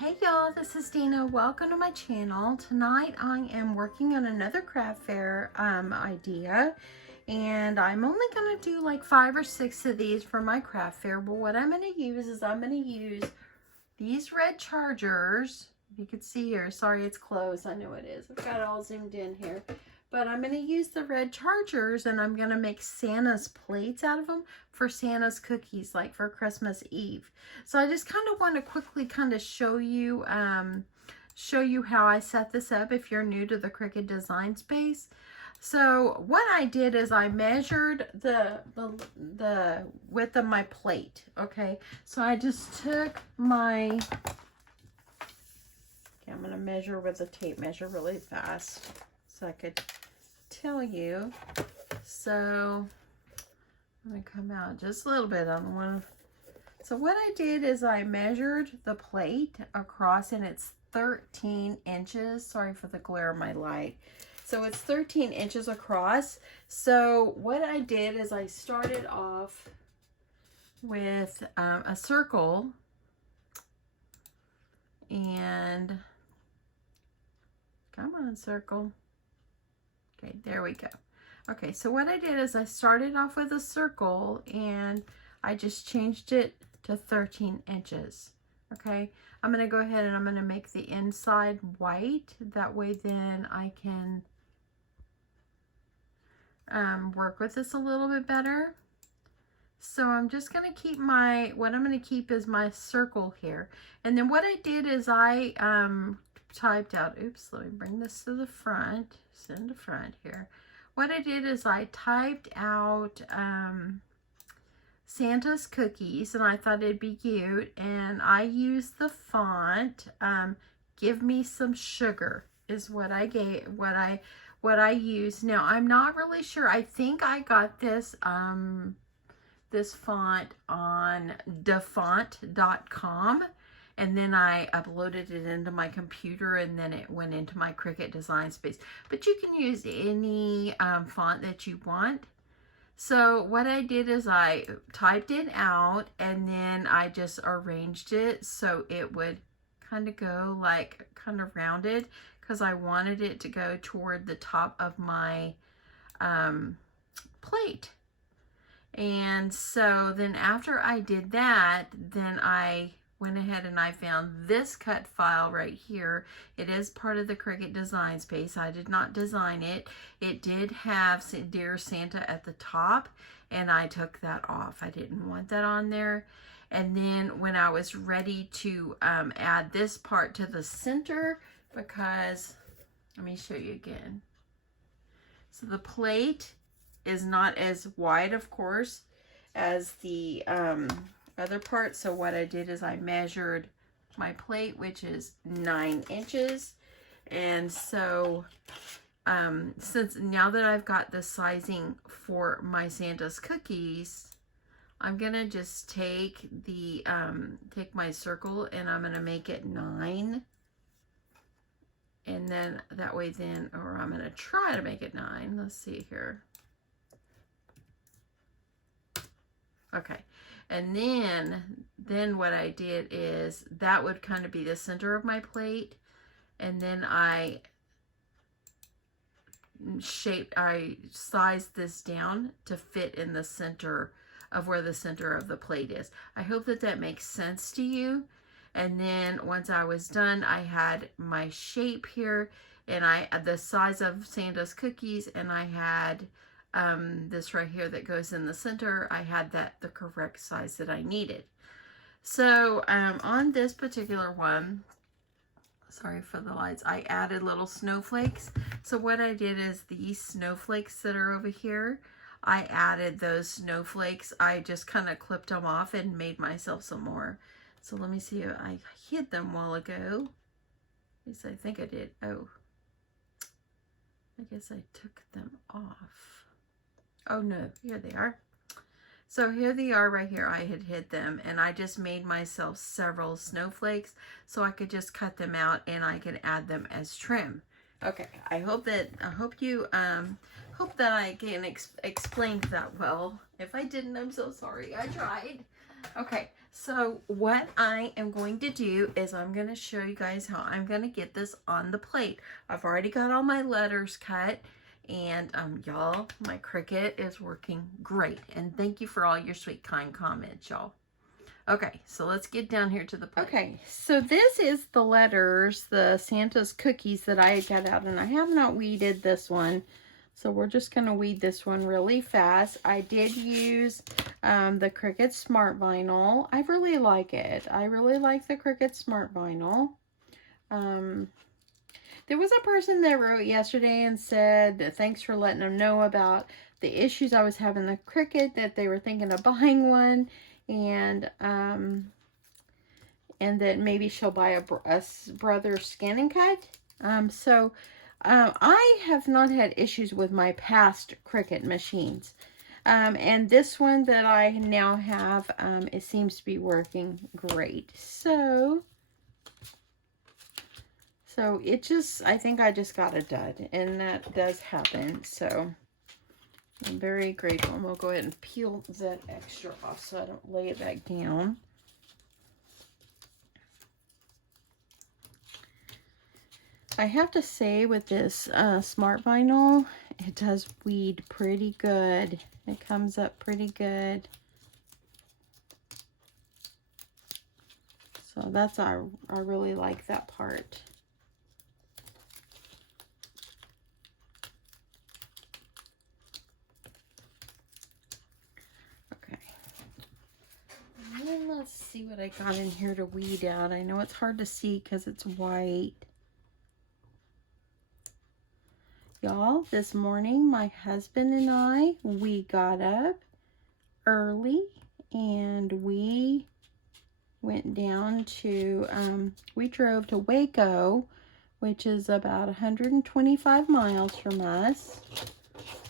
Hey y'all, this is Dina. Welcome to my channel. Tonight I am working on another craft fair idea, and I'm only going to do like 5 or 6 of these for my craft fair. But what I'm going to use is I'm going to use these red chargers. If you can see here, sorry it's closed, I know it is. I've got it all zoomed in here. But I'm going to use the red chargers, and I'm going to make Santa's plates out of them for Santa's cookies, like for Christmas Eve. So I just kind of want to quickly kind of show you how I set this up if you're new to the Cricut Design Space. So what I did is I measured the width of my plate, okay? So I just took my, okay, I'm going to measure with a tape measure really fast so I could tell you. So I'm going to come out just a little bit on one. So what I did is I measured the plate across, and it's 13 inches. Sorry for the glare of my light. So it's 13 inches across. So what I did is I started off with a circle, and come on, circle. Okay, there we go. Okay, so what I did is I started off with a circle, and I just changed it to 13 inches. Okay, I'm going to go ahead and I'm going to make the inside white. That way then I can work with this a little bit better. So I'm just going to keep what I'm going to keep is my circle here. And then what I did is I typed out, oops, let me bring this to the front, send to front here. What I did is I typed out Santa's cookies, and I thought it'd be cute, and I used the font Give Me Some Sugar is what I used. Now I'm not really sure. I think I got this this font on dafont.com, and then I uploaded it into my computer, and then it went into my Cricut Design Space. But you can use any font that you want. So what I did is I typed it out, and then I just arranged it so it would kind of go like kind of rounded, because I wanted it to go toward the top of my plate. And so then after I did that, then I went ahead and I found this cut file right here. It is part of the Cricut Design Space. I did not design it. It did have Dear Santa at the top, and I took that off. I didn't want that on there. And then when I was ready to add this part to the center, because let me show you again. So the plate is not as wide, of course, as the other part. So what I did is I measured my plate, which is 9 inches. And so since now that I've got the sizing for my Santa's cookies, I'm gonna just take the take my circle, and I'm gonna make it 9. And then that way then, or I'm gonna try to make it 9. Let's see here. Okay, and then what I did is that would kind of be the center of my plate, and then I sized this down to fit in the center of where the center of the plate is. I hope that that makes sense to you. And then once I was done, I had my shape here, and the size of Santa's cookies, and I had this right here that goes in the center. I had that the correct size that I needed. So on this particular one, sorry for the lights, I added little snowflakes. So what I did is these snowflakes that are over here, I added those snowflakes. I just kind of clipped them off and made myself some more. So let me see, I hid them a while ago. At least I think I did. Oh, I guess I took them off. Oh no, here they are. So here they are right here. I had hid them, and I just made myself several snowflakes so I could just cut them out and I could add them as trim. Okay, I hope that I can explain that well. If I didn't, I'm so sorry. I tried. Okay, So what I am going to do is I'm going to show you guys how I'm going to get this on the plate. I've already got all my letters cut, and y'all, my Cricut is working great. And thank you for all your sweet, kind comments, y'all. Okay, so let's get down here to the plate. Okay, so this is the letters, the Santa's cookies that I got out, and I have not weeded this one. So we're just going to weed this one really fast. I did use the Cricut Smart Vinyl. I really like it. I really like the Cricut Smart Vinyl. There was a person that wrote yesterday and said, thanks for letting them know about the issues I was having with Cricut, that they were thinking of buying one, and that maybe she'll buy a Brother Scan and Cut. I have not had issues with my past Cricut machines. And this one that I now have, it seems to be working great. So it just, I think I just got a dud, and that does happen. So I'm very grateful. And we'll go ahead and peel that extra off so I don't lay it back down. I have to say with this Smart Vinyl, it does weed pretty good. It comes up pretty good. So that's, I really like that part. Okay. And then let's see what I got in here to weed out. I know it's hard to see because it's white. Y'all, this morning, my husband and I, we got up early and we went down to, we drove to Waco, which is about 125 miles from us.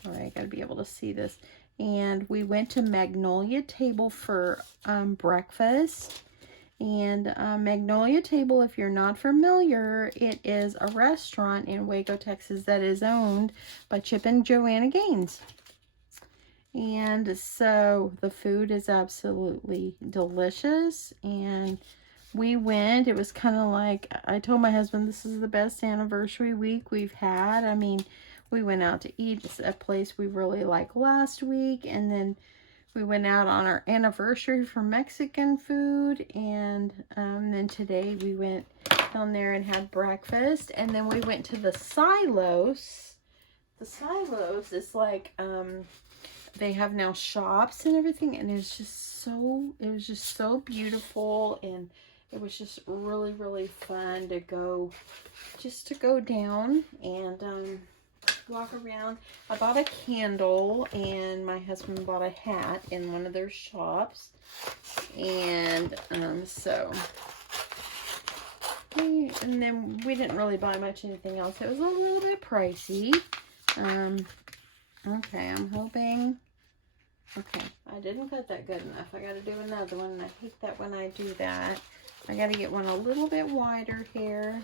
All right, I gotta be able to see this. And we went to Magnolia Table for breakfast. And Magnolia Table, if you're not familiar, it is a restaurant in Waco, Texas that is owned by Chip and Joanna Gaines. And so the food is absolutely delicious. And we went, it was kind of like, I told my husband, this is the best anniversary week we've had. I mean, we went out to eat at a place we really liked last week, and then we went out on our anniversary for Mexican food, and then today we went down there and had breakfast, and then we went to the Silos. The Silos is like, they have now shops and everything, and it was just so beautiful, and it was just really, really fun to go, down and walk around. I bought a candle, and my husband bought a hat in one of their shops, and and then we didn't really buy much anything else. It was a little bit pricey. Okay, I'm hoping. Okay, I didn't cut that good enough. I got to do another one, and I hate that when I do that. I got to get one a little bit wider here,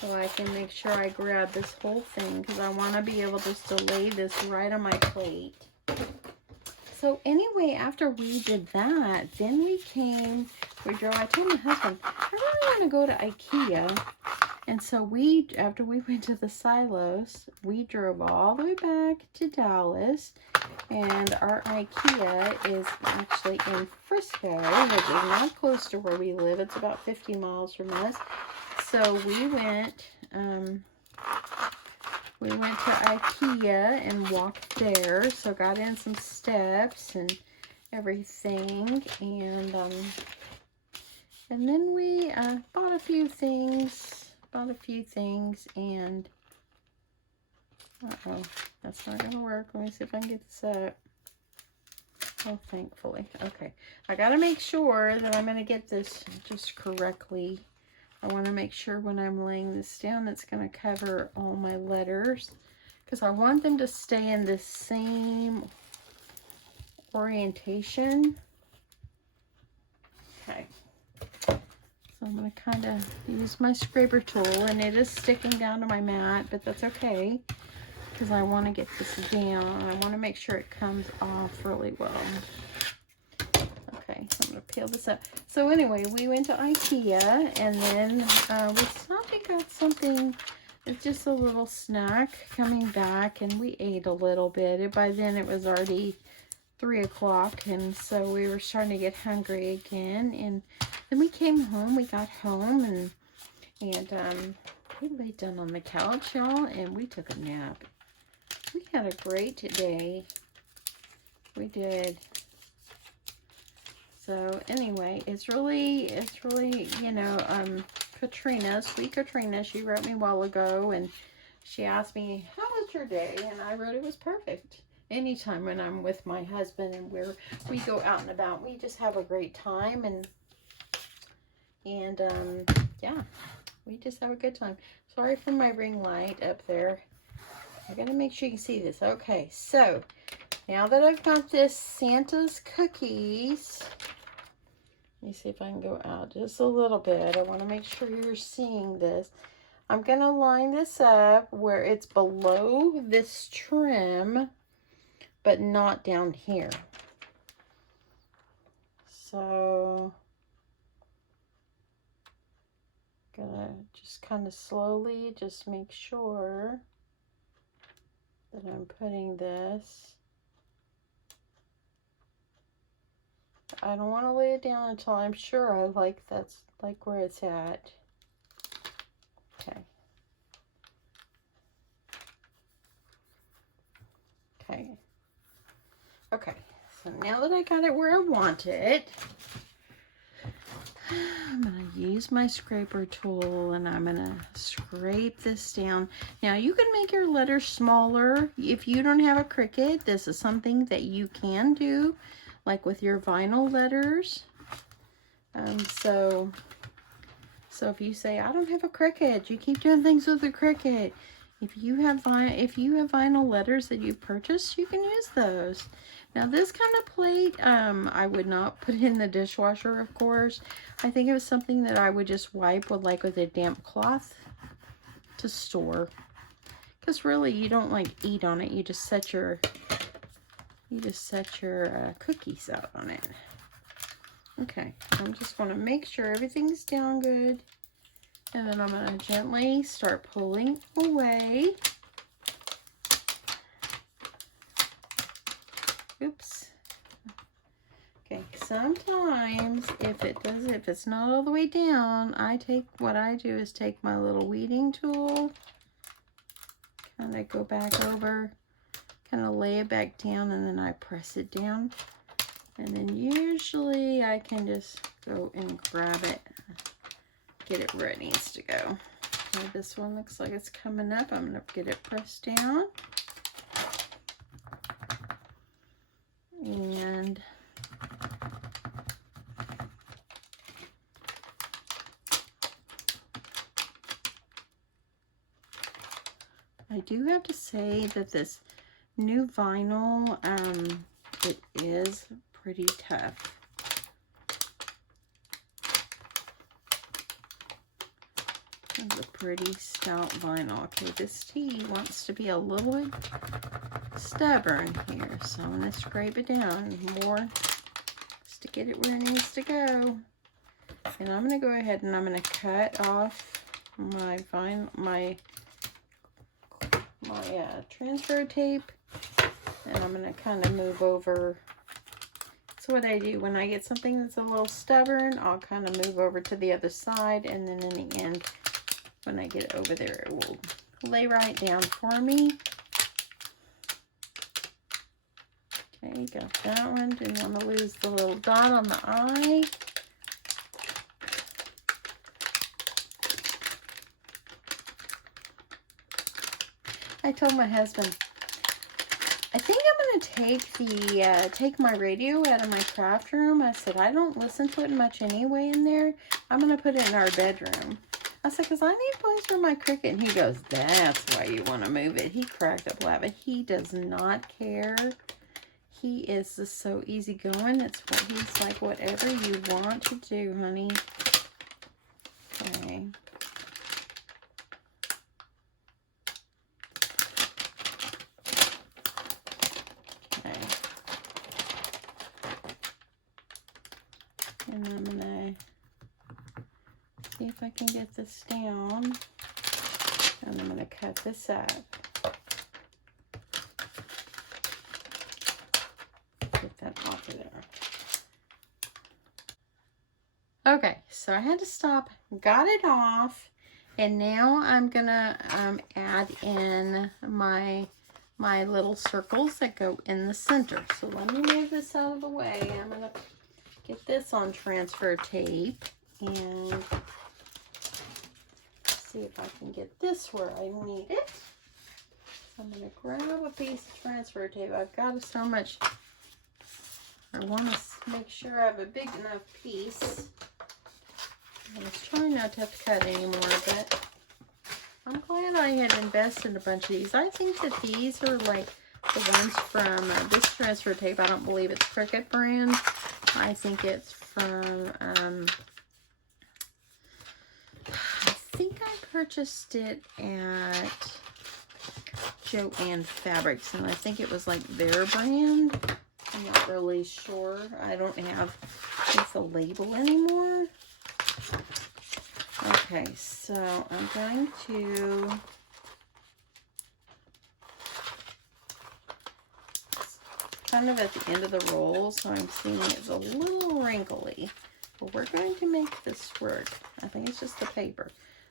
so I can make sure I grab this whole thing, because I want to be able just to lay this right on my plate. So anyway, after we did that, then we drove. I told my husband, I really want to go to IKEA. And so after we went to the Silos, we drove all the way back to Dallas. And our IKEA is actually in Frisco, which is not close to where we live. It's about 50 miles from us. So we went to IKEA and walked there. So got in some steps and everything, and then we bought a few things, and uh-oh, that's not gonna work. Let me see if I can get this up. Oh, thankfully. Okay, I gotta make sure that I'm gonna get this just correctly. I want to make sure when I'm laying this down, it's going to cover all my letters, because I want them to stay in the same orientation. Okay. So I'm going to kind of use my scraper tool, and it is sticking down to my mat, but that's okay, because I want to get this down. I want to make sure it comes off really well. so I'm going to peel this up. So anyway, we went to IKEA, and then we stopped and got something. It's just a little snack coming back, and we ate a little bit. By then it was already 3 o'clock, and so we were starting to get hungry again. And then we came home. We got home, and we laid down on the couch, y'all, and we took a nap. We had a great day. We did. So anyway, it's really, you know, Katrina, sweet Katrina, she wrote me a while ago, and she asked me, how was your day? And I wrote, it was perfect. Anytime when I'm with my husband and we go out and about, we just have a great time, and yeah, we just have a good time. Sorry for my ring light up there. I gotta make sure you can see this. Okay, so now that I've got this Santa's cookies, let me see if I can go out just a little bit. I want to make sure you're seeing this. I'm going to line this up where it's below this trim, but not down here. So, I'm going to just kind of slowly just make sure that I'm putting this. I don't want to lay it down until I'm sure I like that's like where it's at. Okay. Okay. Okay. So now that I got it where I want it, I'm going to use my scraper tool, and I'm going to scrape this down. Now you can make your letters smaller. If you don't have a Cricut, this is something that you can do, like with your vinyl letters. So if you say, I don't have a Cricut, you keep doing things with a Cricut. If you have vinyl letters that you purchased, you can use those. Now this kind of plate, I would not put in the dishwasher, of course. I think it was something that I would just wipe with a damp cloth to store. Because really, you don't like eat on it. You just set your cookies out on it. Okay, I'm just going to make sure everything's down good. And then I'm going to gently start pulling away. Oops. Okay, sometimes if it's not all the way down, what I do is take my little weeding tool, kind of go back over, kind of lay it back down, and then I press it down. And then usually I can just go and grab it, get it where it needs to go. Okay, this one looks like it's coming up. I'm going to get it pressed down. And I do have to say that this new vinyl, it is pretty tough. It's a pretty stout vinyl. Okay, this tea wants to be a little bit stubborn here, so I'm going to scrape it down more just to get it where it needs to go. And I'm going to go ahead and I'm going to cut off my transfer tape, and I'm going to kind of move over. So what I do when I get something that's a little stubborn, I'll kind of move over to the other side, and then in the end, when I get it over there, it will lay right down for me. Okay, got that one. Didn't want to lose the little dot on the eye. I told my husband, I think I'm going to take my radio out of my craft room. I said, I don't listen to it much anyway in there. I'm going to put it in our bedroom. I said, because I need a place for my Cricut. And he goes, that's why you want to move it. He cracked up laughing. He does not care. He is just so easygoing. It's what he's like, whatever you want to do, honey. Okay. And I'm gonna see if I can get this down. And I'm gonna cut this up. Get that off of there. Okay, so I had to stop, got it off, and now I'm gonna add in my little circles that go in the center. So let me move this out of the way. I'm gonna get this on transfer tape and see if I can get this where I need it. So I'm gonna grab a piece of transfer tape. I've got so much. I want to make sure I have a big enough piece. I was trying not to have to cut anymore, but I'm glad I had invested a bunch of these. I think that these are like the ones from this transfer tape. I don't believe it's Cricut brand. I think it's from, I think I purchased it at Joann Fabrics, and I think it was like their brand. I'm not really sure. I don't have the label anymore. Okay, so I'm going to kind of at the end of the roll, so I'm seeing it's a little wrinkly, but we're going to make this work. I think it's just the paper.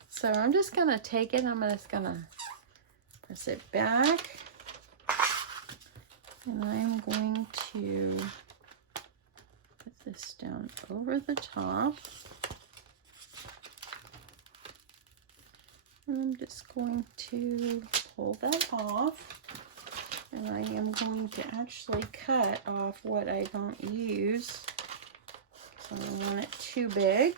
So I'm just going to take it, I'm just going to press it back, and I'm going to put this down over the top. And I'm just going to pull that off, and I am going to actually cut off what I don't use, so I don't want it too big.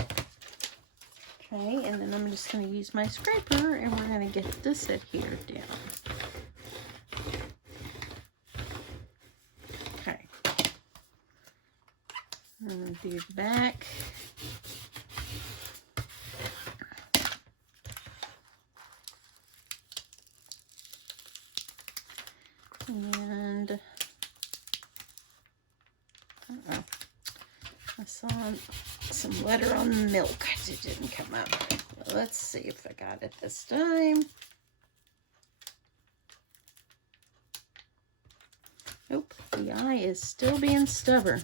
Okay, and then I'm just going to use my scraper, and we're going to get this adhered down. Okay, I'm going to do the back. And I saw some letter on the milk. It didn't come up. Let's see if I got it this time. Nope, the eye is still being stubborn.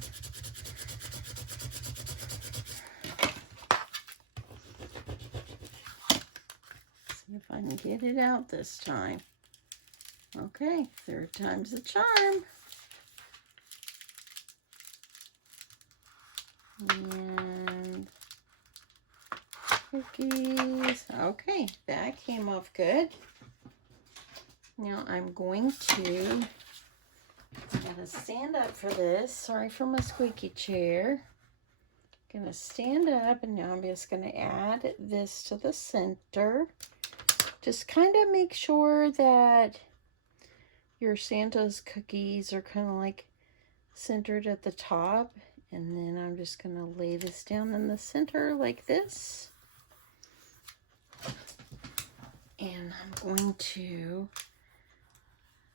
See if I can get it out this time. Okay, third time's the charm. And cookies. Okay, that came off good. Now I'm going to, I gotta stand up for this. Sorry for my squeaky chair. Gonna stand up, and now I'm just gonna add this to the center. Just kind of make sure that your Santa's cookies are kind of like centered at the top, and then I'm just going to lay this down in the center like this, and I'm going to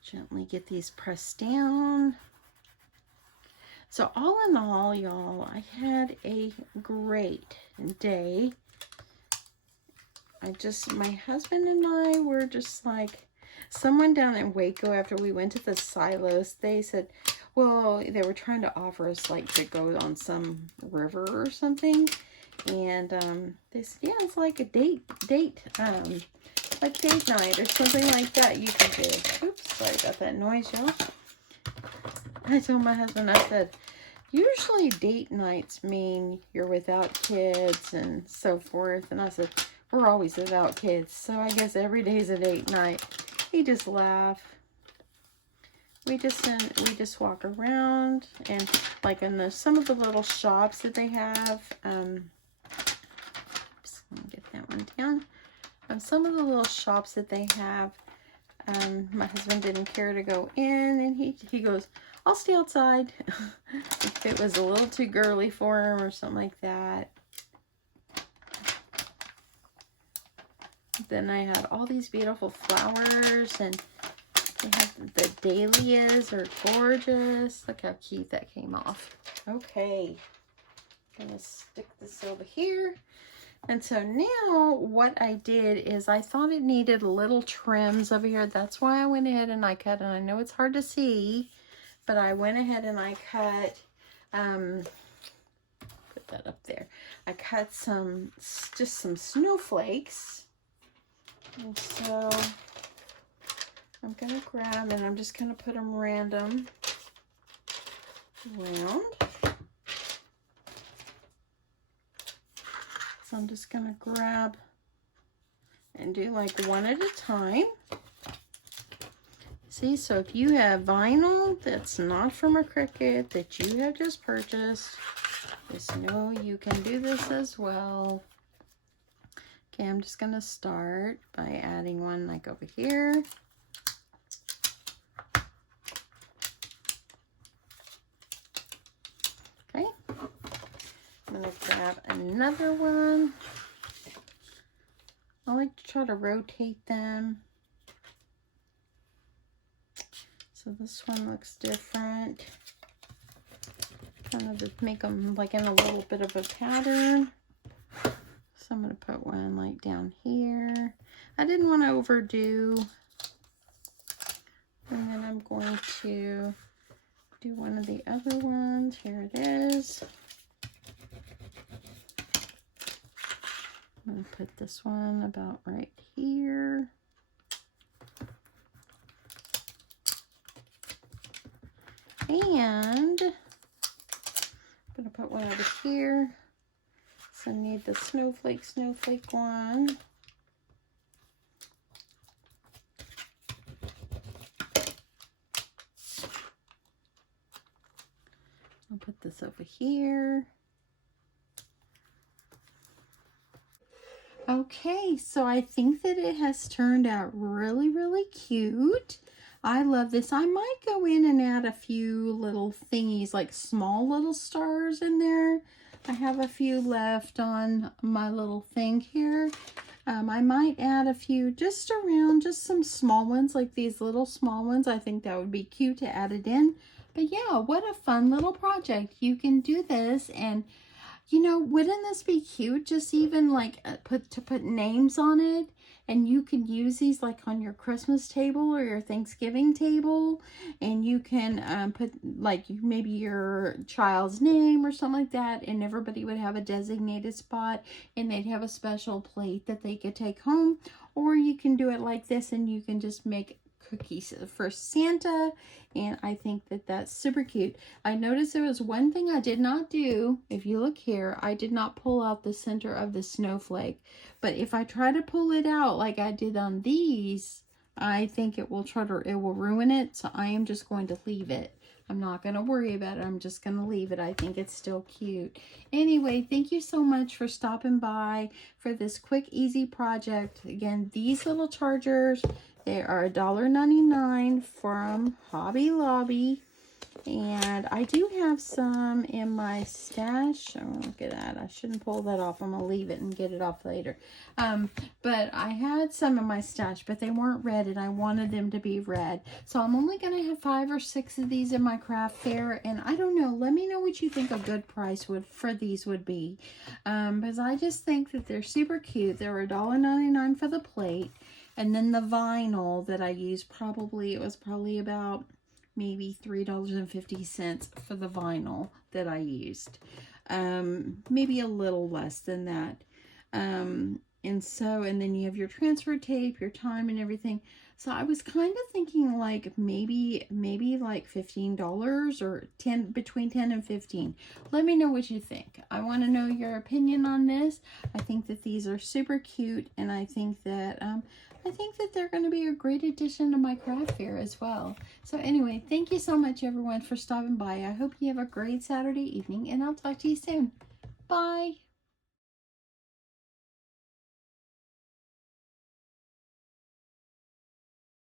gently get these pressed down. So all in all, y'all, I had a great day. My husband and I were just like, someone down in Waco, after we went to the silos, they said, well, they were trying to offer us like to go on some river or something. And they said, yeah, it's like a date like date night or something like that you can do. Oops, sorry about that noise, y'all. I told my husband, I said, usually date nights mean you're without kids and so forth. And I said, we're always without kids, so I guess every day's a date night. He just laughed. We just walk around, and like in some of the little shops that they have, just gonna get that one down. Some of the little shops that they have, my husband didn't care to go in, and he goes, I'll stay outside. If it was a little too girly for him or something like that. Then I had all these beautiful flowers, and they have the dahlias are gorgeous. Look how cute that came off. Okay, gonna stick this over here. And so now what I did is I thought it needed little trims over here. That's why I went ahead and I cut, and I know it's hard to see, but I went ahead and I cut, put that up there. I cut just some snowflakes. And so I'm gonna grab, and I'm just gonna put them random around. So I'm just gonna grab and do like one at a time. See, so if you have vinyl that's not from a Cricut that you have just purchased, just know you can do this as well. Okay, I'm just gonna start by adding one like over here. Okay. I'm going to grab another one. I like to try to rotate them. So this one looks different. Kind of just make them like in a little bit of a pattern. So I'm going to put one like down here. I didn't want to overdo. And then I'm going to do one of the other ones. Here it is. I'm going to put this one about right here. And I'm going to put one over here. So I need the snowflake one. I'll put this over here. Okay, so I think that it has turned out really, really cute. I love this. I might go in and add a few little thingies, like small little stars in there. I have a few left on my little thing here. I might add a few just around, just some small ones, like these little small ones. I think that would be cute to add it in. But yeah, what a fun little project. You can do this, and you know, wouldn't this be cute? Just even like put names on it, and you can use these like on your Christmas table or your Thanksgiving table, and you can put like maybe your child's name or something like that, and everybody would have a designated spot, and they'd have a special plate that they could take home. Or you can do it like this, and you can just make cookies for Santa, and I think that that's super cute. I noticed there was one thing I did not do. If you look here, I did not pull out the center of the snowflake, but if I try to pull it out like I did on these, I think it will ruin it. So I am just going to leave it. I'm not going to worry about it. I'm just going to leave it. I think it's still cute. Anyway, thank you so much for stopping by for this quick, easy project. Again, these little chargers, they are $1.99 from Hobby Lobby. And I do have some in my stash. Oh, look at that. I shouldn't pull that off. I'm going to leave it and get it off later. But I had some in my stash, but they weren't red, and I wanted them to be red. So I'm only going to have 5 or 6 of these in my craft fair. And I don't know. Let me know what you think a good price for these would be. Because I just think that they're super cute. They're $1.99 for the plate. And then the vinyl that I used, it was probably about maybe $3.50 for the vinyl that I used. Maybe a little less than that. And then you have your transfer tape, your time and everything. So I was kind of thinking like maybe like $15 or between 10 and 15. Let me know what you think. I want to know your opinion on this. I think that these are super cute, and I think that they're going to be a great addition to my craft fair as well. So anyway, thank you so much everyone for stopping by. I hope you have a great Saturday evening, and I'll talk to you soon. Bye.